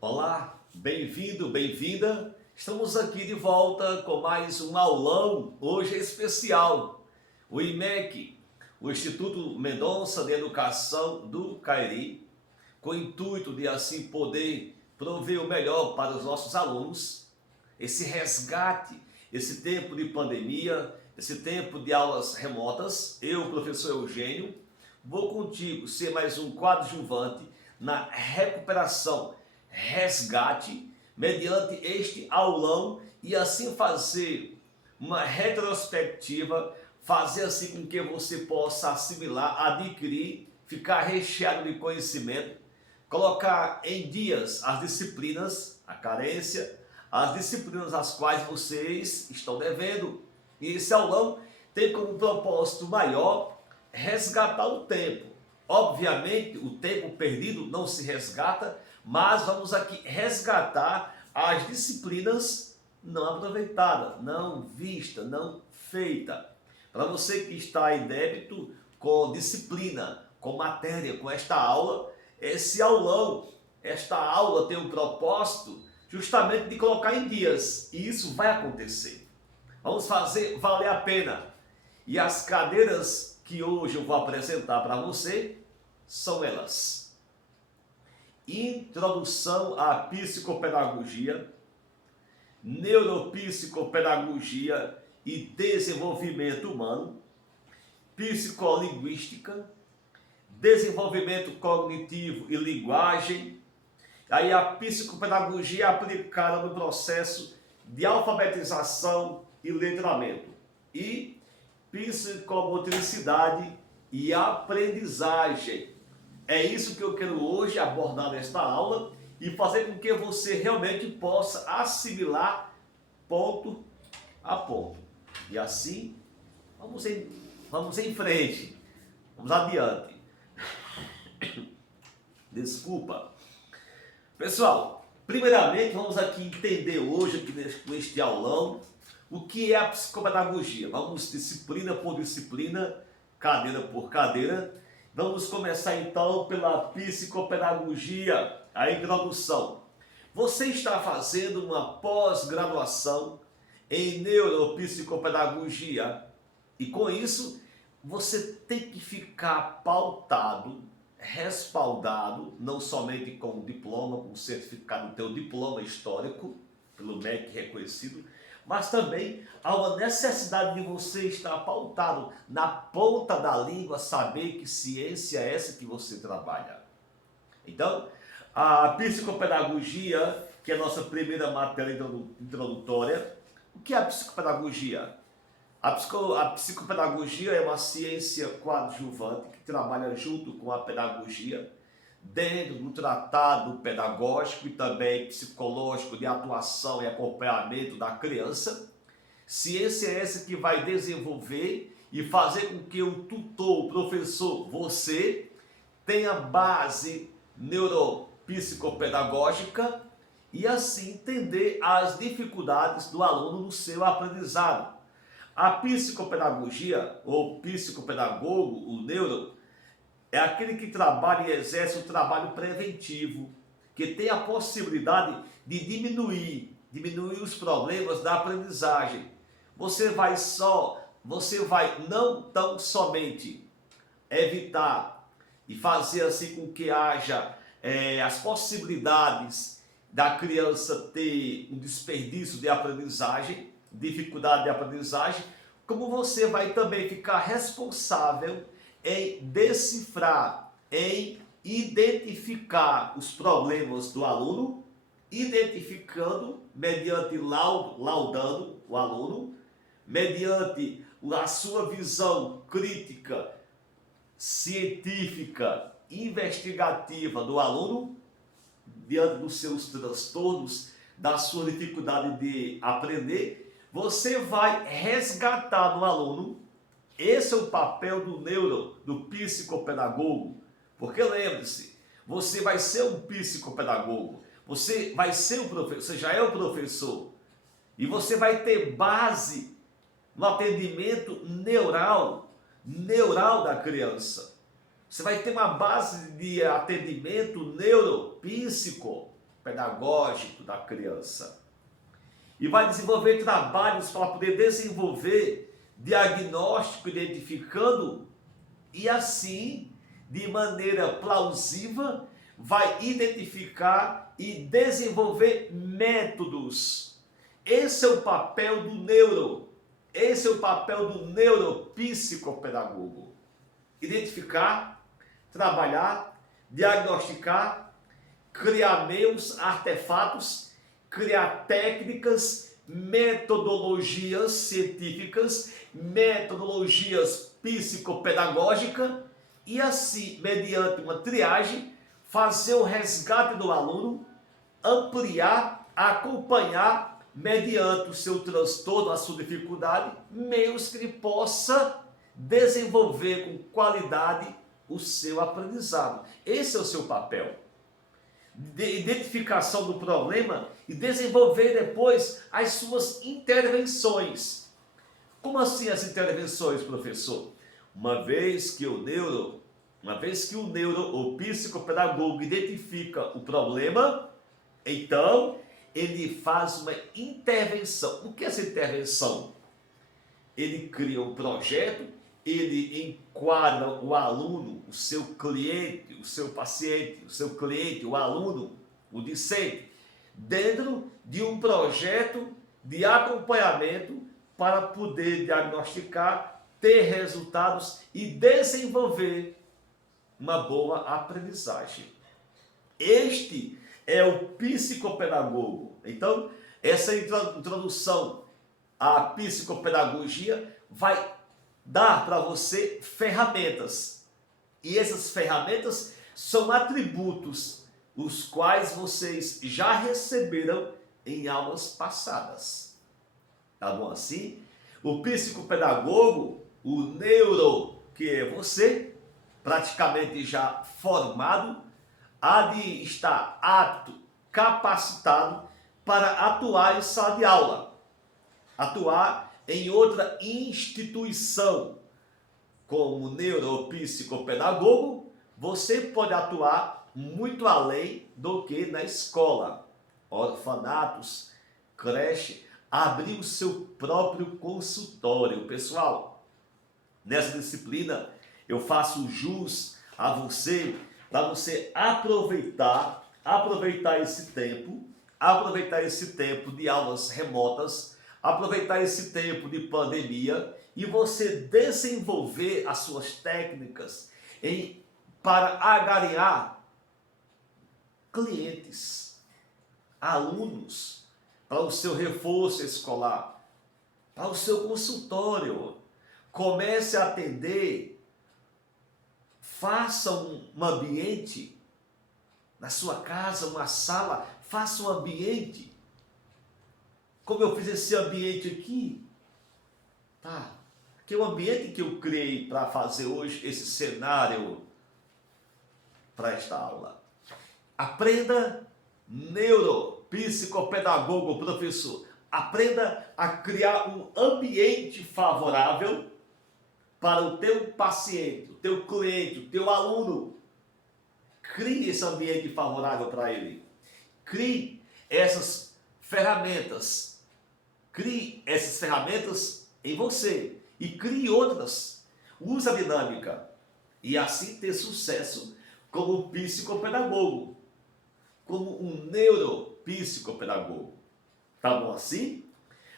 Olá, bem-vindo, bem-vinda. Estamos aqui de volta com mais um aulão, hoje é especial. O IMEC, o Instituto Mendonça de Educação do Cariri, com o intuito de assim poder prover o melhor para os nossos alunos, esse resgate, esse tempo de pandemia, esse tempo de aulas remotas. Eu, professor Eugênio, vou contigo ser mais um coadjuvante na recuperação, resgate, mediante este aulão e assim fazer uma retrospectiva, fazer assim com que você possa assimilar, adquirir, ficar recheado de conhecimento, colocar em dias as disciplinas, a carência, as disciplinas às quais vocês estão devendo. E esse aulão tem como propósito maior resgatar o tempo. Obviamente, o tempo perdido não se resgata, mas vamos aqui resgatar as disciplinas não aproveitadas, não vistas, não feitas. Para você que está em débito com disciplina, com matéria, com esta aula, esse aulão, esta aula tem um propósito justamente de colocar em dias, e isso vai acontecer. Vamos fazer valer a pena. E as cadeiras que hoje eu vou apresentar para você são elas: Introdução à Psicopedagogia, Neuropsicopedagogia e Desenvolvimento Humano, Psicolinguística, Desenvolvimento Cognitivo e Linguagem, aí a psicopedagogia aplicada no processo de alfabetização e letramento, e psicomotricidade e aprendizagem. É isso que eu quero hoje abordar nesta aula e fazer com que você realmente possa assimilar ponto a ponto. E assim, vamos em frente, vamos adiante. Desculpa. Pessoal, primeiramente vamos aqui entender hoje, aqui com este aulão, o que é a psicopedagogia. Vamos disciplina por disciplina, cadeira por cadeira. Vamos começar então pela psicopedagogia, a introdução. Você está fazendo uma pós-graduação em neuropsicopedagogia e com isso você tem que ficar pautado, respaldado, não somente com o diploma, com o certificado do teu diploma histórico, pelo MEC reconhecido, mas também há uma necessidade de você estar pautado na ponta da língua, saber que ciência é essa que você trabalha. Então, a psicopedagogia, que é a nossa primeira matéria introdutória. O que é a psicopedagogia? A psicopedagogia é uma ciência coadjuvante que trabalha junto com a pedagogia, dentro do tratado pedagógico e também psicológico de atuação e acompanhamento da criança. Ciência é essa que vai desenvolver e fazer com que o tutor, o professor, você, tenha base neuropsicopedagógica e assim entender as dificuldades do aluno no seu aprendizado. A psicopedagogia, ou psicopedagogo, o neuro, é aquele que trabalha e exerce o trabalho preventivo, que tem a possibilidade de diminuir os problemas da aprendizagem. Você vai não tão somente evitar e fazer assim com que haja as possibilidades da criança ter um desperdício de aprendizagem, dificuldade de aprendizagem, como você vai também ficar responsável em decifrar, em identificar os problemas do aluno, identificando mediante laudando o aluno, mediante a sua visão crítica, científica, investigativa do aluno, diante dos seus transtornos, da sua dificuldade de aprender, você vai resgatar no aluno. Esse é o papel do do psicopedagogo, porque lembre-se, você vai ser um psicopedagogo, você vai ser um professor, você já é um professor, e você vai ter base no atendimento neural da criança. Você vai ter uma base de atendimento neuropsíquico, pedagógico da criança. E vai desenvolver trabalhos para poder desenvolver diagnóstico, identificando, e assim, de maneira plausível, vai identificar e desenvolver métodos. Esse é o papel do neuro, esse é o papel do neuropsicopedagogo. Identificar, trabalhar, diagnosticar, criar meios, artefatos, criar técnicas, metodologias científicas, metodologias psicopedagógicas e assim, mediante uma triagem, fazer o resgate do aluno, ampliar, acompanhar, mediante o seu transtorno, a sua dificuldade, meios que ele possa desenvolver com qualidade o seu aprendizado. Esse é o seu papel. De identificação do problema e desenvolver depois as suas intervenções. Como assim as intervenções, professor? Uma vez que o neuro, o psicopedagogo identifica o problema, então ele faz uma intervenção. O que é essa intervenção? Ele cria um projeto, ele enquadra o aluno, o seu cliente, o seu paciente, o seu cliente, o aluno, o discente, dentro de um projeto de acompanhamento para poder diagnosticar, ter resultados e desenvolver uma boa aprendizagem. Este é o psicopedagogo. Então, essa introdução à psicopedagogia vai dar para você ferramentas. E essas ferramentas são atributos, os quais vocês já receberam em aulas passadas. Tá bom assim? O psicopedagogo, o neuro, que é você, praticamente já formado, há de estar apto, capacitado para atuar em sala de aula, atuar em outra instituição. Como neuropsicopedagogo, você pode atuar muito além do que na escola, orfanatos, creche, abrir o seu próprio consultório. Pessoal, nessa disciplina eu faço jus a você, para você aproveitar esse tempo de aulas remotas, aproveitar esse tempo de pandemia e você desenvolver as suas técnicas para angariar clientes, alunos, para o seu reforço escolar, para o seu consultório. Comece a atender, faça um ambiente na sua casa, uma sala, faça um ambiente. Como eu fiz esse ambiente aqui, tá? Que é o ambiente que eu criei para fazer hoje esse cenário para esta aula. Aprenda neuropsicopedagogo, professor. Aprenda a criar um ambiente favorável para o teu paciente, o teu cliente, o teu aluno. Crie esse ambiente favorável para ele. Crie essas ferramentas. Crie essas ferramentas em você e crie outras. Use a dinâmica e assim ter sucesso como psicopedagogo, como um neuropsicopedagogo. Tá bom assim?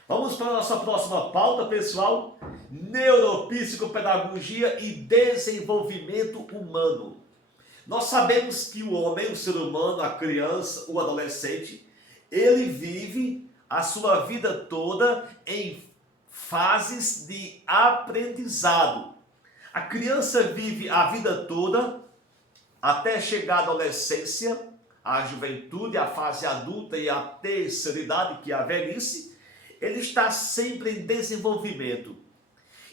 Vamos para a nossa próxima pauta, pessoal. Neuropsicopedagogia e desenvolvimento humano. Nós sabemos que o homem, o ser humano, a criança, o adolescente, ele vive a sua vida toda em fases de aprendizado. A criança vive a vida toda até chegar à adolescência, à juventude, à fase adulta e à terceira idade, que é a velhice. Ele está sempre em desenvolvimento.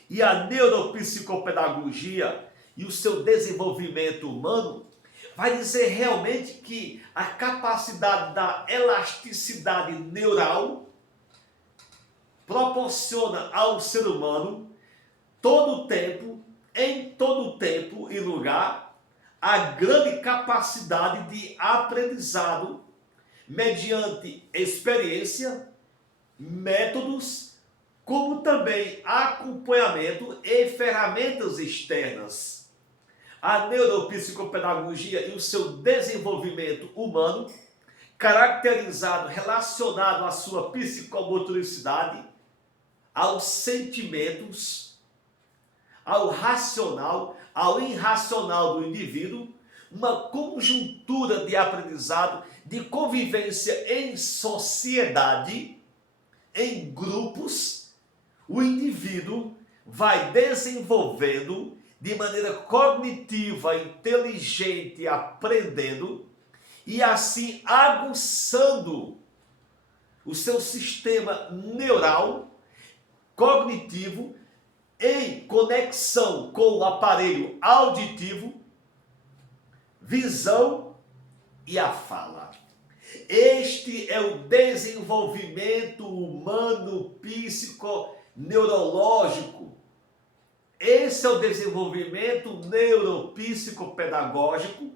E a neuropsicopedagogia e o seu desenvolvimento humano vai dizer realmente que a capacidade da elasticidade neural proporciona ao ser humano em todo tempo e lugar, a grande capacidade de aprendizado mediante experiência, métodos, como também acompanhamento e ferramentas externas. A neuropsicopedagogia e o seu desenvolvimento humano, caracterizado, relacionado à sua psicomotricidade, aos sentimentos, ao racional, ao irracional do indivíduo, uma conjuntura de aprendizado, de convivência em sociedade, em grupos, o indivíduo vai desenvolvendo de maneira cognitiva, inteligente, aprendendo e assim aguçando o seu sistema neural, cognitivo, em conexão com o aparelho auditivo, visão e a fala. Este é o desenvolvimento humano psiconeurológico. Esse é o desenvolvimento neuropsicopedagógico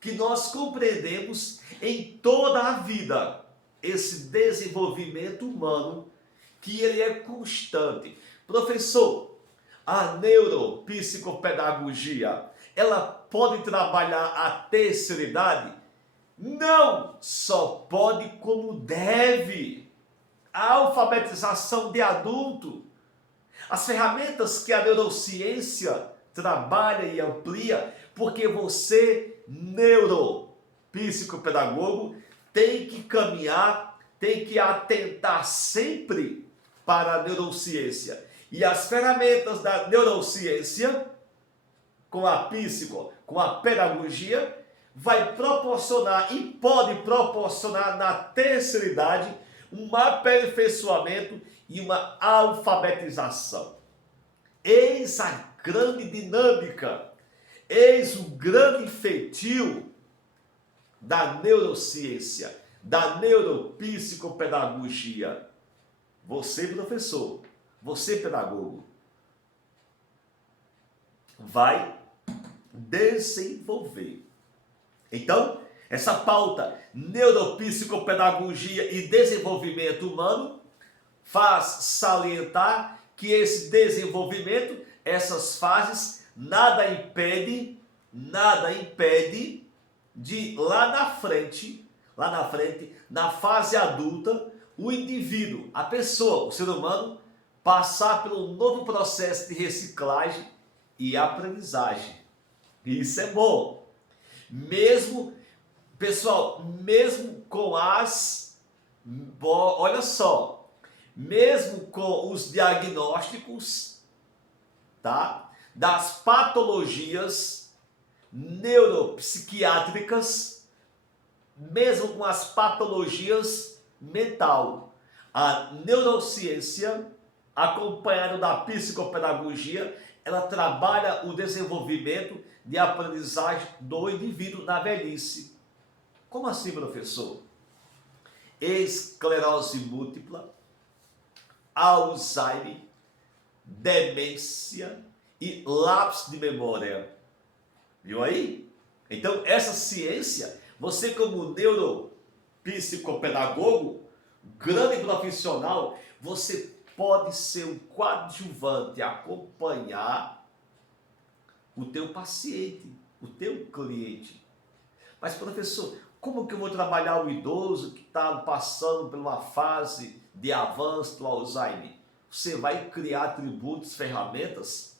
que nós compreendemos em toda a vida. Esse desenvolvimento humano que ele é constante. Professor, a neuropsicopedagogia, ela pode trabalhar a terceira idade? Não só pode, como deve. A alfabetização de adulto, as ferramentas que a neurociência trabalha e amplia, porque você, neuropsicopedagogo, tem que caminhar, tem que atentar sempre para a neurociência. E as ferramentas da neurociência, com a com a pedagogia, vai proporcionar e pode proporcionar na terceira idade um aperfeiçoamento e uma alfabetização. Eis a grande dinâmica, eis o grande feitio da neurociência, da neuropsicopedagogia. Você, professor, você, pedagogo, vai desenvolver. Então, essa pauta, neuropsicopedagogia e desenvolvimento humano, faz salientar que esse desenvolvimento, essas fases, nada impede de lá na frente, na fase adulta, o indivíduo, a pessoa, o ser humano, passar pelo novo processo de reciclagem e aprendizagem. Isso é bom. Mesmo, pessoal, mesmo com olha só, mesmo com os diagnósticos, tá, das patologias neuropsiquiátricas, mesmo com as patologias mental, a neurociência, acompanhada da psicopedagogia, ela trabalha o desenvolvimento de aprendizagem do indivíduo na velhice. Como assim, professor? Esclerose múltipla, Alzheimer, demência e lapso de memória. Viu aí? Então, essa ciência, você como neuropsicopedagogo, grande profissional, você pode ser um coadjuvante, acompanhar o teu paciente, o teu cliente. Mas, professor, como que eu vou trabalhar o idoso que está passando por uma fase de avanço do Alzheimer? Você vai criar atributos, ferramentas,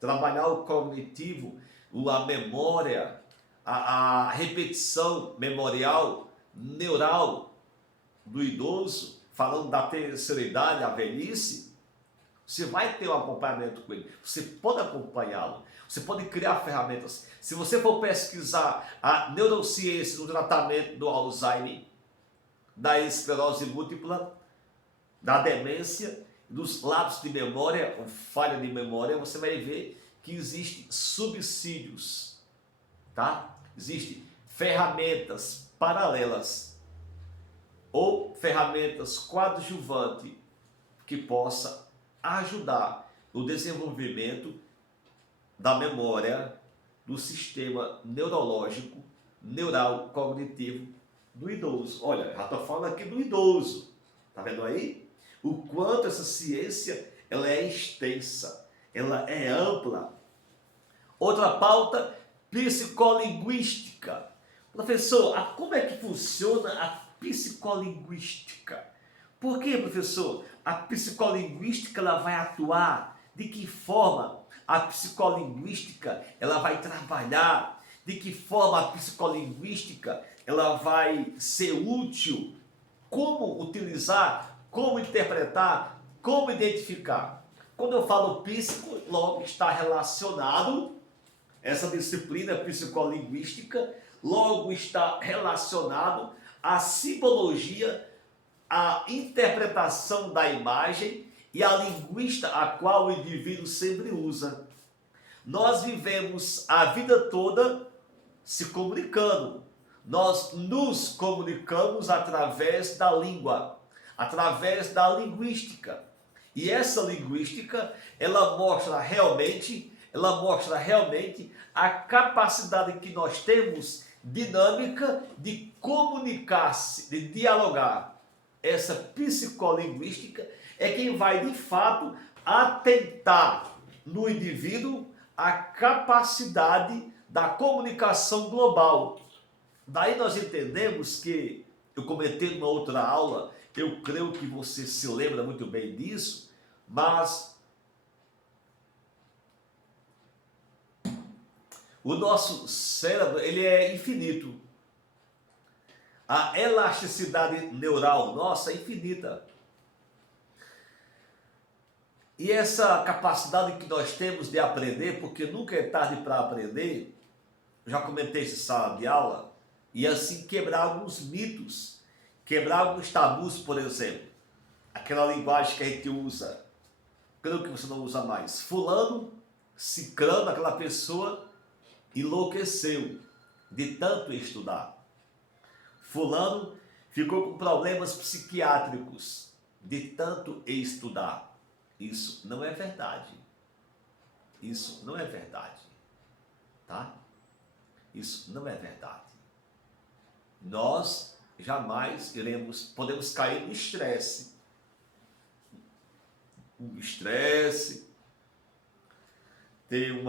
trabalhar o cognitivo, a memória, a repetição memorial, neural do idoso, falando da terceira idade, a velhice. Você vai ter um acompanhamento com ele, você pode acompanhá-lo, você pode criar ferramentas. Se você for pesquisar a neurociência no tratamento do Alzheimer, da esclerose múltipla, da demência, dos lapsos de memória, ou falha de memória, você vai ver que existem subsídios, tá? Existem ferramentas paralelas ou ferramentas coadjuvantes que possa ajudar o desenvolvimento da memória, do sistema neurológico, neural, cognitivo do idoso. Olha, já estou falando aqui do idoso. Está vendo aí? O quanto essa ciência ela é extensa, ela é ampla. Outra pauta, psicolinguística. Professor, como é que funciona a psicolinguística? Por que, professor? A psicolinguística ela vai atuar? De que forma a psicolinguística ela vai trabalhar? De que forma a psicolinguística ela vai ser útil? Como utilizar? Como interpretar? Como identificar? Quando eu falo psico, logo está relacionado, essa disciplina psicolinguística, logo está relacionado à simbologia, à interpretação da imagem e à linguística a qual o indivíduo sempre usa. Nós vivemos a vida toda se comunicando. Nós nos comunicamos através da língua, através da linguística. E essa linguística, ela mostra realmente a capacidade que nós temos dinâmica de comunicar-se, de dialogar. Essa psicolinguística é quem vai, de fato, atentar no indivíduo a capacidade da comunicação global. Daí nós entendemos que, eu comentei numa outra aula, eu creio que você se lembra muito bem disso, mas o nosso cérebro ele é infinito. A elasticidade neural nossa é infinita. E essa capacidade que nós temos de aprender, porque nunca é tarde para aprender, já comentei isso em sala de aula, e assim quebrar alguns mitos, quebrar alguns tabus, por exemplo. Aquela linguagem que a gente usa, creio que você não usa mais. Fulano, ciclano, aquela pessoa enlouqueceu de tanto estudar. Fulano ficou com problemas psiquiátricos de tanto estudar. Isso não é verdade. Isso não é verdade. Tá? Isso não é verdade. Nós jamais podemos cair no estresse. O estresse, ter um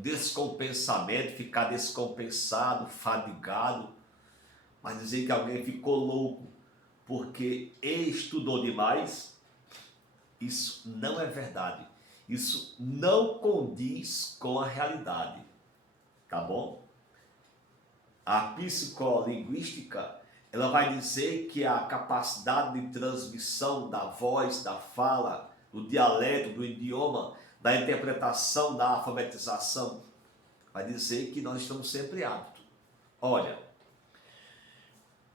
descompensamento, ficar descompensado, fadigado, mas dizer que alguém ficou louco porque estudou demais, isso não é verdade. Isso não condiz com a realidade, tá bom? A psicolinguística, ela vai dizer que a capacidade de transmissão da voz, da fala, do dialeto, do idioma, da interpretação, da alfabetização, vai dizer que nós estamos sempre aptos. Olha,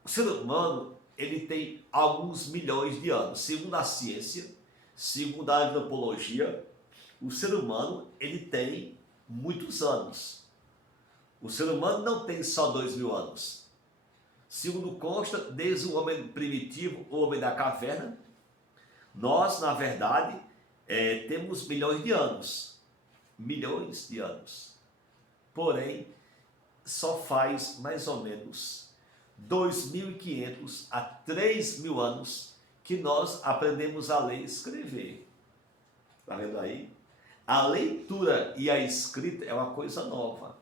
o ser humano, ele tem alguns milhões de anos. Segundo a ciência, segundo a antropologia, o ser humano, ele tem muitos anos. O ser humano não tem só 2.000 anos. Segundo consta, desde o homem primitivo, o homem da caverna, nós, na verdade, temos milhões de anos. Milhões de anos. Porém, só faz mais ou menos 2.500 a 3.000 anos que nós aprendemos a ler e escrever. Está vendo aí? A leitura e a escrita é uma coisa nova.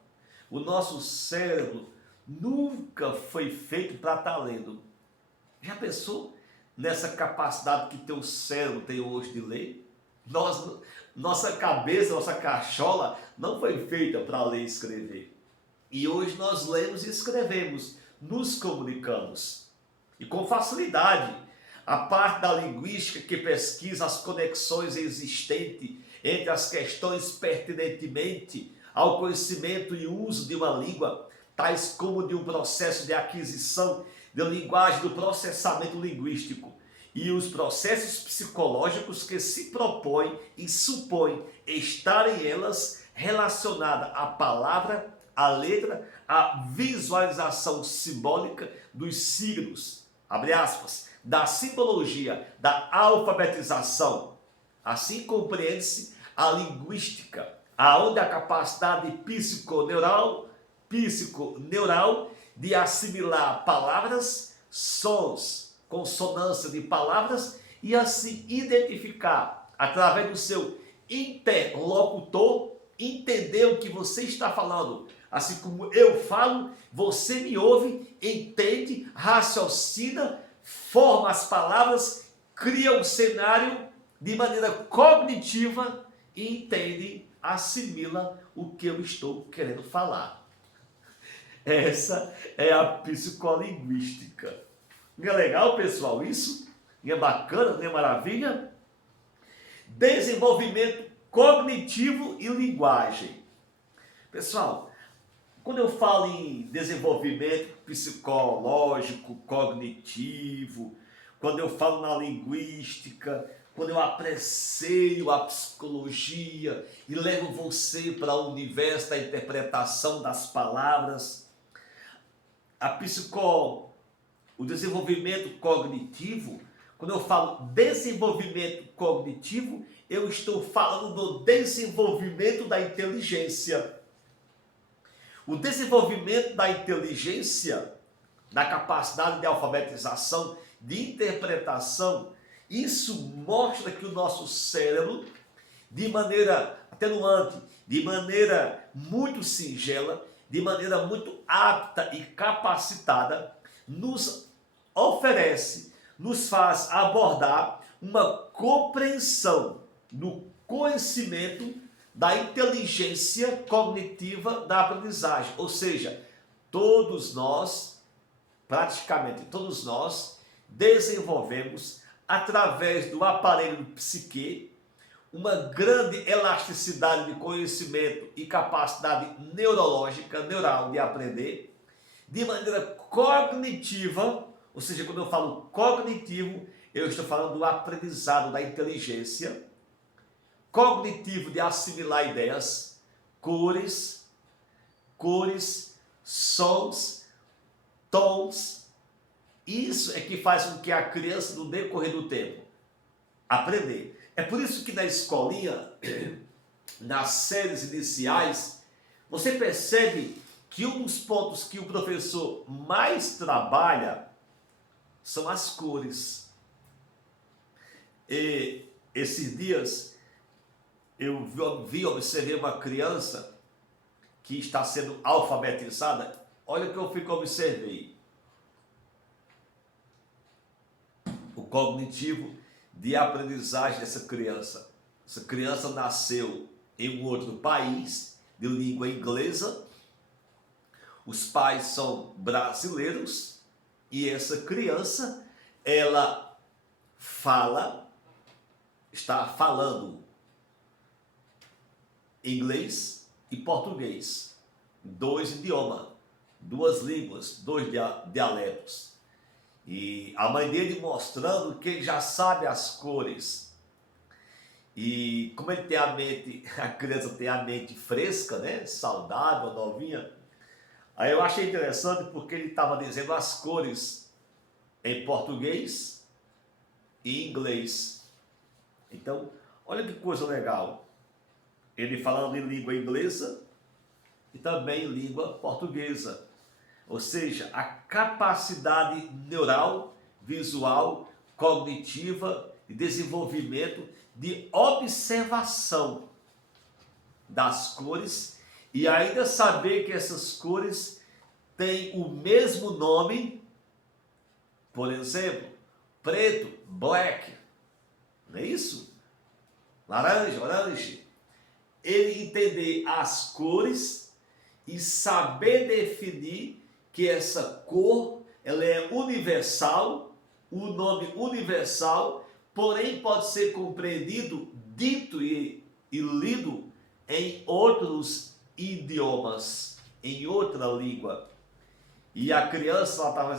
O nosso cérebro nunca foi feito para estar lendo. Já pensou nessa capacidade que teu cérebro tem hoje de ler? Nossa cabeça, nossa cachola não foi feita para ler e escrever. E hoje nós lemos e escrevemos, nos comunicamos. E com facilidade. A parte da linguística que pesquisa as conexões existentes entre as questões pertinentemente ao conhecimento e uso de uma língua, tais como de um processo de aquisição de linguagem, do processamento linguístico e os processos psicológicos que se propõem e supõem estarem elas relacionadas à palavra, à letra, à visualização simbólica dos signos, abre aspas, da simbologia, da alfabetização. Assim compreende-se a linguística, aonde a capacidade psiconeural de assimilar palavras, sons, consonância de palavras e assim identificar através do seu interlocutor, entender o que você está falando. Assim como eu falo, você me ouve, entende, raciocina, forma as palavras, cria um cenário de maneira cognitiva e entende, assimila o que eu estou querendo falar. Essa é a psicolinguística. Não é legal, pessoal, isso? Não é bacana, não é maravilha? Desenvolvimento cognitivo e linguagem. Pessoal, quando eu falo em desenvolvimento psicológico, cognitivo, quando eu falo na linguística, quando eu aprecio a psicologia e levo você para o universo da interpretação das palavras, o desenvolvimento cognitivo, quando eu falo desenvolvimento cognitivo, eu estou falando do desenvolvimento da inteligência. O desenvolvimento da inteligência, da capacidade de alfabetização, de interpretação, isso mostra que o nosso cérebro, de maneira atenuante, de maneira muito singela, de maneira muito apta e capacitada, nos oferece, nos faz abordar uma compreensão do conhecimento da inteligência cognitiva da aprendizagem. Ou seja, todos nós, praticamente todos nós, desenvolvemos através do aparelho do psique uma grande elasticidade de conhecimento e capacidade neurológica, neural de aprender, de maneira cognitiva, ou seja, quando eu falo cognitivo, eu estou falando do aprendizado da inteligência, cognitivo de assimilar ideias, cores, sons, tons. Isso é que faz com que a criança, no decorrer do tempo, aprender. É por isso que na escolinha, nas séries iniciais, você percebe que um dos pontos que o professor mais trabalha são as cores. E esses dias eu observei uma criança que está sendo alfabetizada. Olha o que eu observei. O cognitivo de aprendizagem dessa criança. Essa criança nasceu em um outro país, de língua inglesa. Os pais são brasileiros e essa criança, ela está falando inglês e português. Dois idiomas, duas línguas, dois dialetos. E a mãe dele mostrando que ele já sabe as cores. E como ele tem a mente, a criança tem a mente fresca, né? Saudável, novinha. Aí eu achei interessante porque ele estava dizendo as cores em português e inglês. Então, olha que coisa legal. Ele falando em língua inglesa e também em língua portuguesa. Ou seja, a capacidade neural, visual, cognitiva, de desenvolvimento, de observação das cores e ainda saber que essas cores têm o mesmo nome, por exemplo, preto, black, não é isso? Laranja, orange. Ele entender as cores e saber definir que essa cor, ela é universal, o nome universal, porém pode ser compreendido, dito e lido em outros idiomas, em outra língua. E a criança estava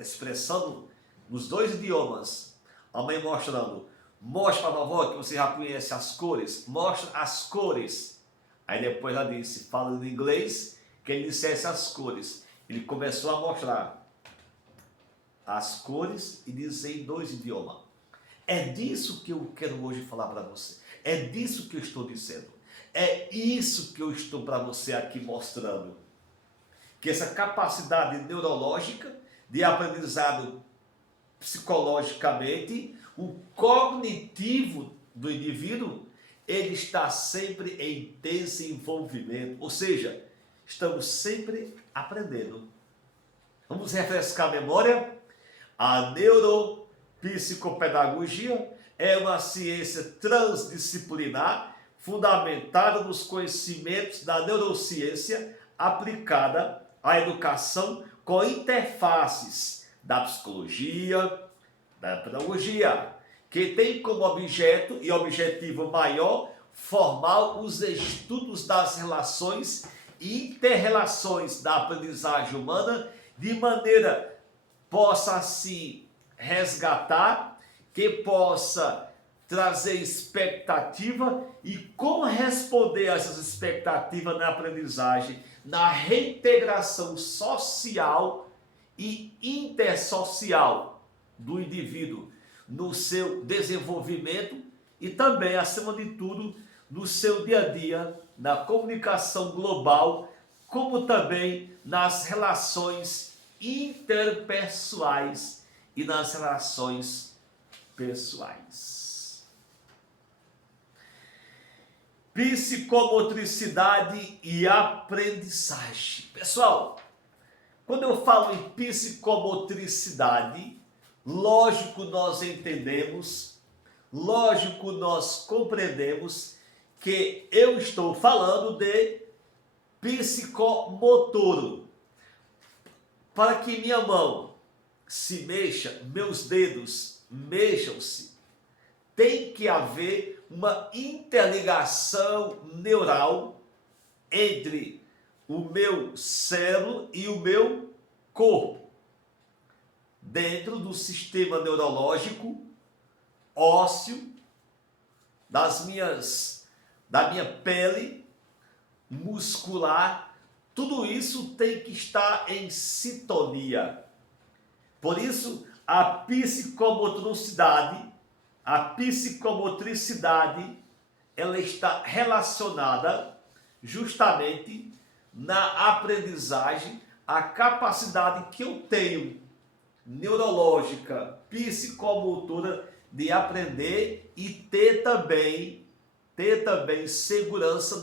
expressando nos dois idiomas, a mãe mostrando, mostra para a vovó que você já conhece as cores, mostra as cores. Aí depois ela disse, falando em inglês, que ele dissesse as cores. Ele começou a mostrar as cores e dizer em dois idiomas. É disso que eu quero hoje falar para você. É disso que eu estou dizendo. É isso que eu estou para você aqui mostrando. que essa capacidade neurológica de aprendizado psicologicamente, o cognitivo do indivíduo, ele está sempre em desenvolvimento, ou seja, estamos sempre aprendendo. Vamos refrescar a memória? A neuropsicopedagogia é uma ciência transdisciplinar fundamentada nos conhecimentos da neurociência aplicada à educação com interfaces da psicologia, da pedagogia, que tem como objeto e objetivo maior formar os estudos das relações e interrelações da aprendizagem humana de maneira possa se resgatar, que possa trazer expectativa e como responder a essas expectativas na aprendizagem, na reintegração social e intersocial do indivíduo, no seu desenvolvimento e também, acima de tudo, no seu dia a dia, na comunicação global, como também nas relações interpessoais e nas relações pessoais. Psicomotricidade e aprendizagem. Pessoal, quando eu falo em psicomotricidade, lógico nós entendemos, lógico nós compreendemos que eu estou falando de psicomotor. Para que minha mão se mexa, meus dedos mexam-se, tem que haver uma interligação neural entre o meu cérebro e o meu corpo, dentro do sistema neurológico, ósseo, da minha pele, muscular, tudo isso tem que estar em sintonia. Por isso, a psicomotricidade, ela está relacionada justamente na aprendizagem, a capacidade que eu tenho neurológica, psicomotora de aprender e ter também segurança